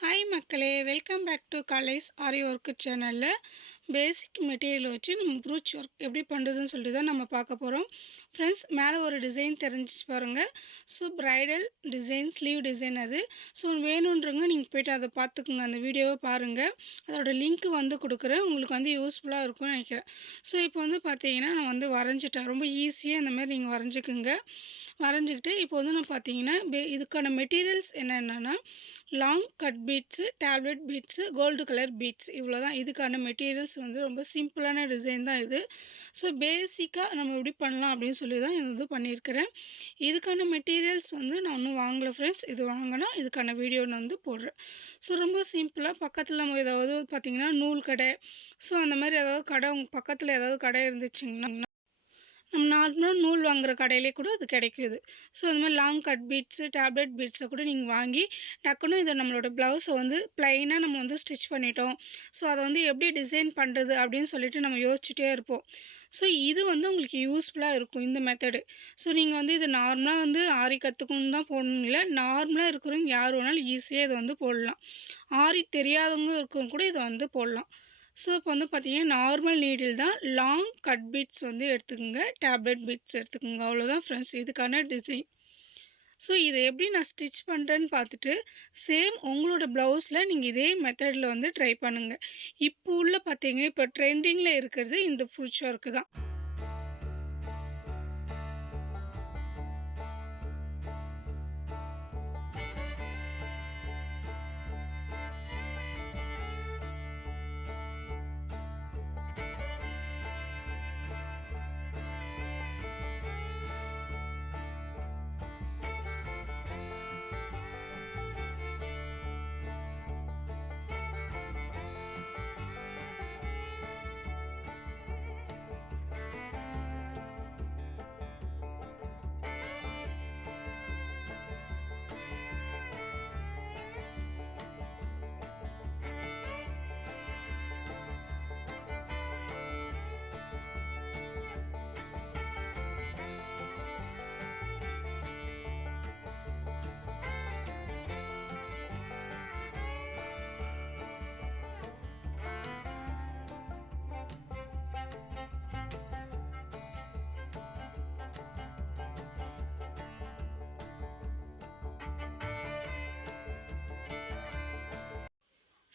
Hi மக்களே, welcome back to Kalai's aari work சேனலில் basic material வச்சு நம்ம ப்ரூச் ஒர்க் எப்படி பண்ணுறதுன்னு சொல்லிட்டு தான் நம்ம பார்க்க போகிறோம். ஃப்ரெண்ட்ஸ், மேலே ஒரு டிசைன் தெரிஞ்சிச்சு பாருங்கள். So bridal design, sleeve design அது. ஸோ வேணுன்றவங்க நீங்கள் போய்ட்டு அதை பார்த்துக்குங்க, அந்த வீடியோவை பாருங்கள். அதோட லிங்க் வந்து கொடுக்குறேன், உங்களுக்கு வந்து யூஸ்ஃபுல்லாக இருக்கும்னு நினைக்கிறேன். ஸோ இப்போ வந்து பார்த்தீங்கன்னா நான் வந்து வரைஞ்சிட்டேன். ரொம்ப ஈஸியாக இந்த மாதிரி நீங்கள் வரைஞ்சிக்குங்க. வரைஞ்சிக்கிட்டு இப்போ வந்து நான் பார்த்தீங்கன்னா இதுக்கான மெட்டீரியல்ஸ் என்னென்னா long cut beads, tablet beads, gold colour beads, இவ்வளோ தான் இதுக்கான மெட்டீரியல்ஸ். வந்து ரொம்ப சிம்பிளான டிசைன் தான் இது. ஸோ பேசிக்காக நம்ம எப்படி பண்ணலாம் அப்படின்னு சொல்லி தான் இது பண்ணியிருக்கிறேன். இதுக்கான மெட்டீரியல்ஸ் வந்து நான் ஒன்றும் வாங்கலை ஃப்ரெண்ட்ஸ். இது வாங்கினா இதுக்கான வீடியோ நான் வந்து போடுறேன். ஸோ ரொம்ப சிம்பிளாக பக்கத்தில் நம்ம ஏதாவது பார்த்திங்கன்னா நூல் கடை, ஸோ அந்த மாதிரி ஏதாவது கடை உங்கள் பக்கத்தில் ஏதாவது கடை இருந்துச்சுங்கன்னா நம்ம நார்மலாக நூல் வாங்குகிற கடையிலே கூட அது கிடைக்குது. ஸோ அந்த மாதிரி லாங் கட் பீட்ஸு, டேப்லெட் பீட்ஸை கூட நீங்கள் வாங்கி டக்குன்னு இதை நம்மளோட ப்ளவுஸை வந்து ப்ளைனாக நம்ம வந்து ஸ்டிச் பண்ணிட்டோம். ஸோ அதை வந்து எப்படி டிசைன் பண்ணுறது அப்படின்னு சொல்லிட்டு நம்ம யோசிச்சுட்டே இருப்போம். ஸோ இது வந்து உங்களுக்கு யூஸ்ஃபுல்லாக இருக்கும் இந்த மெத்தடு. ஸோ நீங்கள் வந்து இது நார்மலாக வந்து ஆரி கற்றுக்கணுன்னு தான் போடணுங்கள, நார்மலாக இருக்கிறவங்க யார் வேணாலும் ஈஸியாக இதை வந்து போடலாம். ஆரி தெரியாதவங்க இருக்கிறவங்க கூட இதை வந்து போடலாம். ஸோ இப்போ வந்து பார்த்தீங்கன்னா நார்மல் நீடில் தான், லாங் கட் பீட்ஸ் வந்து எடுத்துக்கோங்க, டேப்லெட் பீட்ஸ் எடுத்துக்கோங்க. அவ்வளோதான் ஃப்ரெண்ட்ஸ் இதுக்கான டிசைன். ஸோ இதை எப்படி நான் ஸ்டிச் பண்ணுறேன்னு பார்த்துட்டு சேம் உங்களோட ப்ளவுஸில் நீங்கள் இதே மெத்தடில் வந்து ட்ரை பண்ணுங்கள். இப்போ உள்ள பார்த்தீங்கன்னா இப்போ ட்ரெண்டிங்கில் இருக்கிறது இந்த ப்ரூச் ஒர்க்கு தான்.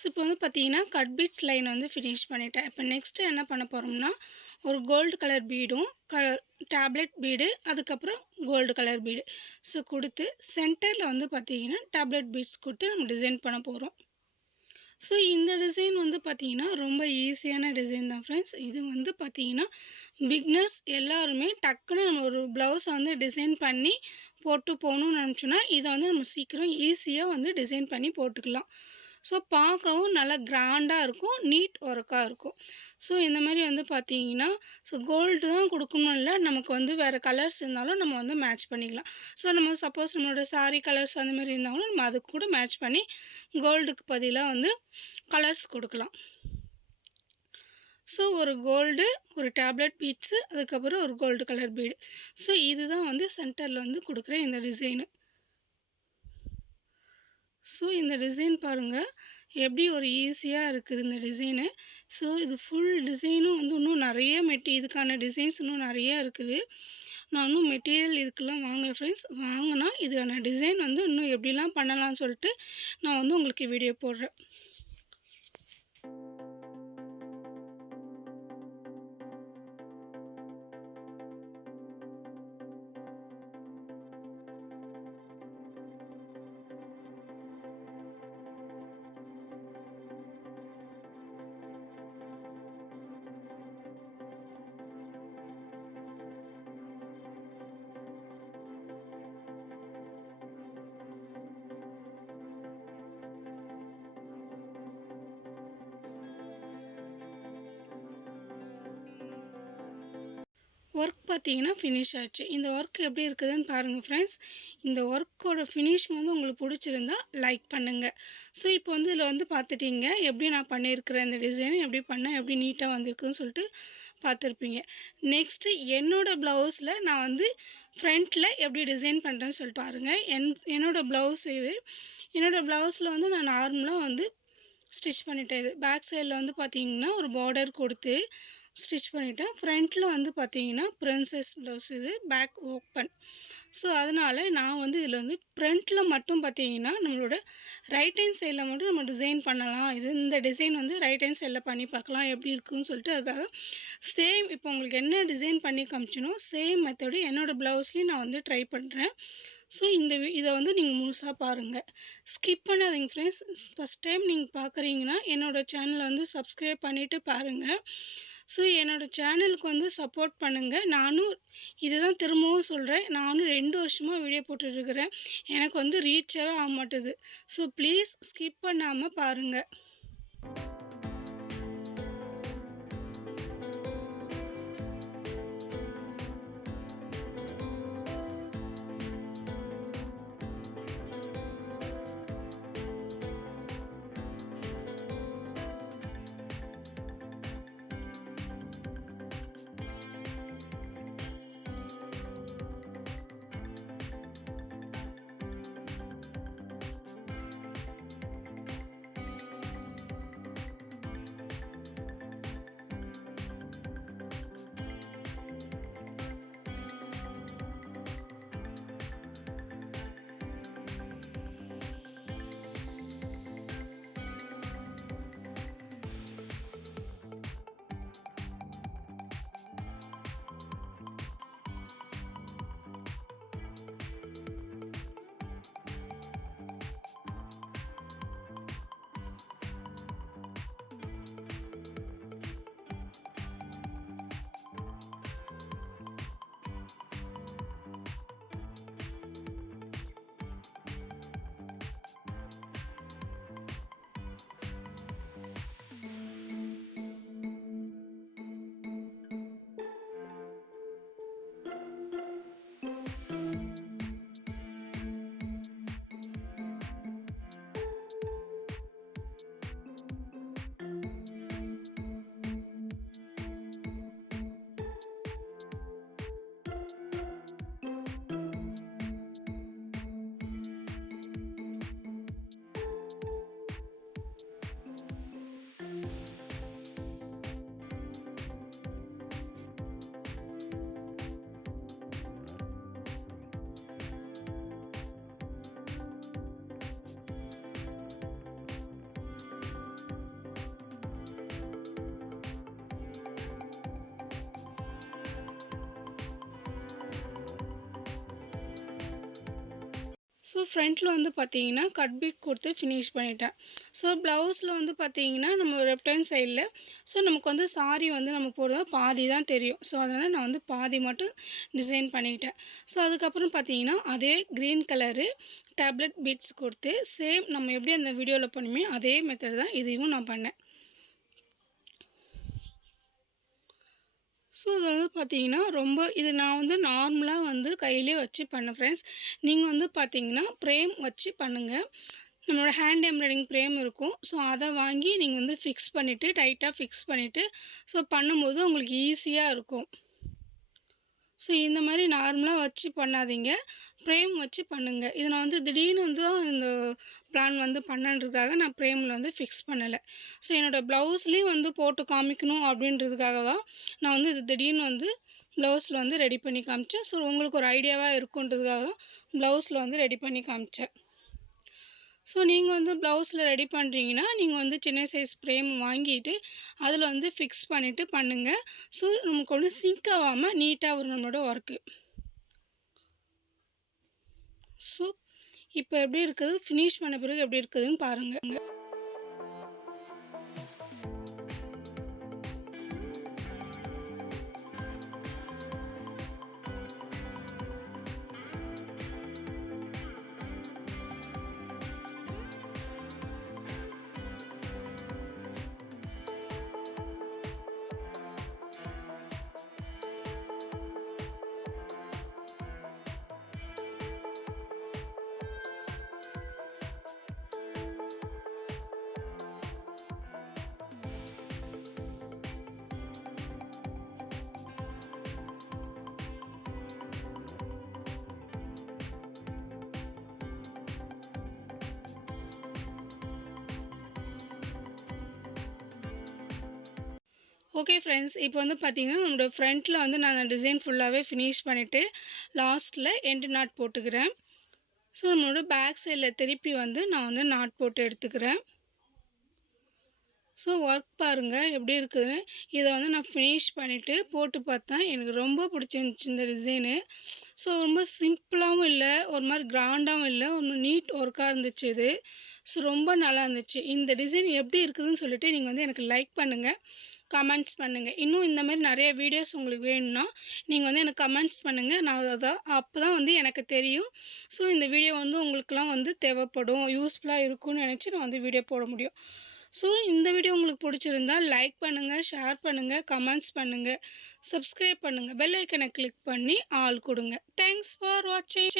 ஸோ இப்போ வந்து பார்த்தீங்கன்னா கட் பீட்ஸ் லைன் வந்து ஃபினிஷ் பண்ணிட்டேன். இப்போ நெக்ஸ்ட்டு என்ன பண்ண போகிறோம்னா ஒரு கோல்டு கலர் பீடும் டேப்லெட் பீடு, அதுக்கப்புறம் கோல்டு கலர் பீடு ஸோ கொடுத்து சென்டரில் வந்து பார்த்தீங்கன்னா டேப்லெட் பீட்ஸ் கொடுத்து நம்ம டிசைன் பண்ண போகிறோம். ஸோ இந்த டிசைன் வந்து பார்த்திங்கன்னா ரொம்ப ஈஸியான டிசைன் தான் ஃப்ரெண்ட்ஸ். இது வந்து பார்த்திங்கன்னா பிக்னர்ஸ் எல்லாருமே டக்குன்னு நம்ம ஒரு ப்ளவுஸை வந்து டிசைன் பண்ணி போட்டு போகணுன்னு நினச்சோன்னா இதை வந்து நம்ம சீக்கிரம் ஈஸியாக வந்து டிசைன் பண்ணி போட்டுக்கலாம். ஸோ பார்க்கவும் நல்லா கிராண்டாக இருக்கும், நீட் ஒர்க்காக இருக்கும். ஸோ இந்த மாதிரி வந்து பார்த்தீங்கன்னா ஸோ கோல்டு தான் கொடுக்கணும் இல்லை, நமக்கு வந்து வேறு கலர்ஸ் இருந்தாலும் நம்ம வந்து மேட்ச் பண்ணிக்கலாம். ஸோ நம்ம சப்போஸ் நம்மளோட சாரீ கலர்ஸ் அந்த மாதிரி இருந்தாலும் நம்ம அதுக்கு கூட மேட்ச் பண்ணி கோல்டுக்கு பதிலாக வந்து கலர்ஸ் கொடுக்கலாம். ஸோ ஒரு கோல்டு, ஒரு டேப்லெட் பீட்ஸு, அதுக்கப்புறம் ஒரு கோல்டு கலர் பீடு. ஸோ இதுதான் வந்து சென்டரில் வந்து கொடுக்குற இந்த டிசைனு. ஸோ இந்த டிசைன் பாருங்கள் எப்படி ஒரு ஈஸியாக இருக்குது இந்த டிசைனு. ஸோ இது ஃபுல் டிசைனும் வந்து இன்னும் நிறைய இதுக்கான டிசைன்ஸ் இன்னும் நிறையா இருக்குது. நான் இன்னும் மெட்டீரியல் இதுக்கெல்லாம் வாங்கலை ஃப்ரெண்ட்ஸ். வாங்கினா இதுக்கான டிசைன் வந்து இன்னும் எப்படிலாம் பண்ணலாம்னு சொல்லிட்டு நான் வந்து உங்களுக்கு வீடியோ போடுறேன். ஒர்க் பார்த்தீங்கன்னா ஃபினிஷ் ஆச்சு. இந்த ஒர்க் எப்படி இருக்குதுன்னு பாருங்கள் ஃப்ரெண்ட்ஸ். இந்த ஒர்க்கோட ஃபினிஷிங் வந்து உங்களுக்கு பிடிச்சிருந்தா லைக் பண்ணுங்கள். ஸோ இப்போ வந்து இதில் வந்து பார்த்துட்டீங்க எப்படி நான் பண்ணியிருக்கிறேன், இந்த டிசைன் எப்படி பண்ணேன், எப்படி நீட்டாக வந்திருக்குதுன்னு சொல்லிட்டு பார்த்துருப்பீங்க. நெக்ஸ்ட்டு என்னோடய ப்ளவுஸில் நான் வந்து ஃப்ரண்ட்டில் எப்படி டிசைன் பண்ணுறேன்னு சொல்லிட்டு பாருங்கள். என்னோடய ப்ளவுஸ் இது. என்னோடய ப்ளவுஸில் வந்து நான் நார்மலாக வந்து ஸ்டிச் பண்ணிட்டேன். இது பேக் சைடில் வந்து பார்த்தீங்கன்னா ஒரு பார்டர் கொடுத்து ஸ்டிச் பண்ணிட்டேன். ஃப்ரண்ட்டில் வந்து பார்த்தீங்கன்னா பிரின்சஸ் ப்ளவுஸ், இது பேக் ஓப்பன். ஸோ அதனால் நான் வந்து இதில் வந்து ஃப்ரண்ட்டில் மட்டும் பார்த்தீங்கன்னா நம்மளோட ரைட் ஹேண்ட் சைடில் மட்டும் நம்ம டிசைன் பண்ணலாம். இந்த டிசைன் வந்து ரைட் ஹேண்ட் சைடில் பண்ணி பார்க்கலாம் எப்படி இருக்குதுன்னு சொல்லிட்டு அதுக்காக சேம் இப்போ உங்களுக்கு என்ன டிசைன் பண்ணி காமிச்சனோ சேம் மெத்தடு என்னோடய ப்ளவுஸ்லேயும் நான் வந்து ட்ரை பண்ணுறேன். ஸோ இதை வந்து நீங்கள் முழுசாக பாருங்கள், ஸ்கிப் பண்ணாதீங்க ஃப்ரெண்ட்ஸ். ஃபஸ்ட் டைம் நீங்கள் பார்க்குறீங்கன்னா என்னோடய சேனலை வந்து சப்ஸ்கிரைப் பண்ணிவிட்டு பாருங்கள். ஸோ என்னோடய சேனலுக்கு வந்து சப்போர்ட் பண்ணுங்கள். நானும் இதுதான் திரும்பவும் சொல்கிறேன், நானும் 2 வருஷமாக வீடியோ போட்டுட்ருக்கிறேன். எனக்கு வந்து ரீச்சாகவே ஆக மாட்டுது. ஸோ ப்ளீஸ் ஸ்கிப் பண்ணாமல் பாருங்கள். ஸோ ஃப்ரண்ட்டில் வந்து பார்த்தீங்கன்னா கட் பீட் கொடுத்து ஃபினிஷ் பண்ணிட்டேன். ஸோ ப்ளவுஸில் வந்து பார்த்தீங்கன்னா நம்ம லெஃப்ட் ஹேண்ட் சைடில் ஸோ நமக்கு வந்து சாரி வந்து நம்ம போடுறதா பாதி தான் தெரியும். ஸோ அதனால் நான் வந்து பாதி மட்டும் டிசைன் பண்ணிக்கிட்டேன். ஸோ அதுக்கப்புறம் பார்த்தீங்கன்னா அதே க்ரீன் கலரு டேப்லெட் பீட்ஸ் கொடுத்து சேம் நம்ம எப்படி அந்த வீடியோவில் பண்ணுமே அதே மெத்தட் தான் இதையும் நான் பண்ணேன். ஸோ இது வந்து பார்த்தீங்கன்னா இது நான் வந்து நார்மலாக வந்து கையிலே வச்சு பண்ணேன் ஃப்ரெண்ட்ஸ். நீங்கள் வந்து பார்த்தீங்கன்னா ஃப்ரேம் வச்சு பண்ணுங்கள். நம்மளோட ஹேண்ட் எம்ப்ராய்டிங் ஃப்ரேம் இருக்கும். ஸோ அதை வாங்கி நீங்கள் வந்து ஃபிக்ஸ் பண்ணிவிட்டு டைட்டாக ஃபிக்ஸ் பண்ணிவிட்டு ஸோ பண்ணும்போது உங்களுக்கு ஈஸியாக இருக்கும். ஸோ இந்த மாதிரி நார்மலாக வச்சு பண்ணாதீங்க, ஃப்ரேம் வச்சு பண்ணுங்கள். இது நான் வந்து திடீர்னு வந்து தான் இந்த பிளான் வந்து பண்ணன்றதுக்காக நான் ஃப்ரேமில் வந்து ஃபிக்ஸ் பண்ணலை. ஸோ என்னோடய ப்ளவுஸ்லேயும் வந்து போட்டு காமிக்கணும் அப்படின்றதுக்காக தான் நான் வந்து இது திடீர்னு வந்து ப்ளவுஸில் வந்து ரெடி பண்ணி காமிச்சேன். ஸோ உங்களுக்கு ஒரு ஐடியாவாக இருக்குன்றதுக்காக தான் ப்ளவுஸில் வந்து ரெடி பண்ணி காமிச்சேன். ஸோ நீங்கள் வந்து ப்ளவுஸில் ரெடி பண்ணுறீங்கன்னா நீங்கள் வந்து சின்ன சைஸ் ஃப்ரேம் வாங்கிட்டு அதில் வந்து ஃபிக்ஸ் பண்ணிவிட்டு பண்ணுங்கள். ஸோ நமக்கு ஒன்று சிங்க் ஆகாமல் நீட்டாக வரும் நம்மளோட ஒர்க்கு. ஸோ இப்போ எப்படி இருக்குது, ஃபினிஷ் பண்ண பிறகு எப்படி இருக்குதுன்னு பாருங்கள். ஓகே ஃப்ரெண்ட்ஸ், இப்போ வந்து பார்த்தீங்கன்னா, நம்மளோட ஃப்ரண்ட்டில் வந்து நான் அந்த டிசைன் ஃபுல்லாகவே ஃபினிஷ் பண்ணிவிட்டு லாஸ்ட்டில் எண்டு நாட் போட்டுக்கிறேன். ஸோ நம்மளோட பேக் சைடில் திருப்பி வந்து நான் வந்து நாட் போட்டு எடுத்துக்கிறேன். ஸோ ஒர்க் பாருங்கள் எப்படி இருக்குதுன்னு. இதை வந்து நான் ஃபினிஷ் பண்ணிவிட்டு போட்டு பார்த்தேன். எனக்கு ரொம்ப பிடிச்சிருந்துச்சி இந்த டிசைனு. ஸோ ரொம்ப சிம்பிளாகவும் இல்லை, ஒரு மாதிரி கிராண்டாகவும் இல்லை, ஒரு நீட் ஒர்க்காக இருந்துச்சு இது. ஸோ ரொம்ப நல்லா இருந்துச்சு. இந்த டிசைன் எப்படி இருக்குதுன்னு சொல்லிட்டு நீங்கள் வந்து எனக்கு லைக் பண்ணுங்கள், கமெண்ட்ஸ் பண்ணுங்கள். இன்னும் இந்த மாதிரி நிறைய வீடியோஸ் உங்களுக்கு வேணும்னா நீங்கள் வந்து எனக்கு கமெண்ட்ஸ் பண்ணுங்கள். நான் அப்போ தான் வந்து எனக்கு தெரியும். ஸோ இந்த வீடியோ வந்து உங்களுக்கெலாம் வந்து தேவைப்படும், யூஸ்ஃபுல்லாக இருக்கும்னு நினச்சி நான் வந்து வீடியோ போட முடியும். ஸோ இந்த வீடியோ உங்களுக்கு பிடிச்சிருந்தா லைக் பண்ணுங்கள், ஷேர் பண்ணுங்கள், கமெண்ட்ஸ் பண்ணுங்கள், சப்ஸ்கிரைப் பண்ணுங்கள், பெல் ஐக்கனை கிளிக் பண்ணி ஆல் கொடுங்க. தேங்க்ஸ் ஃபார் வாட்சிங்.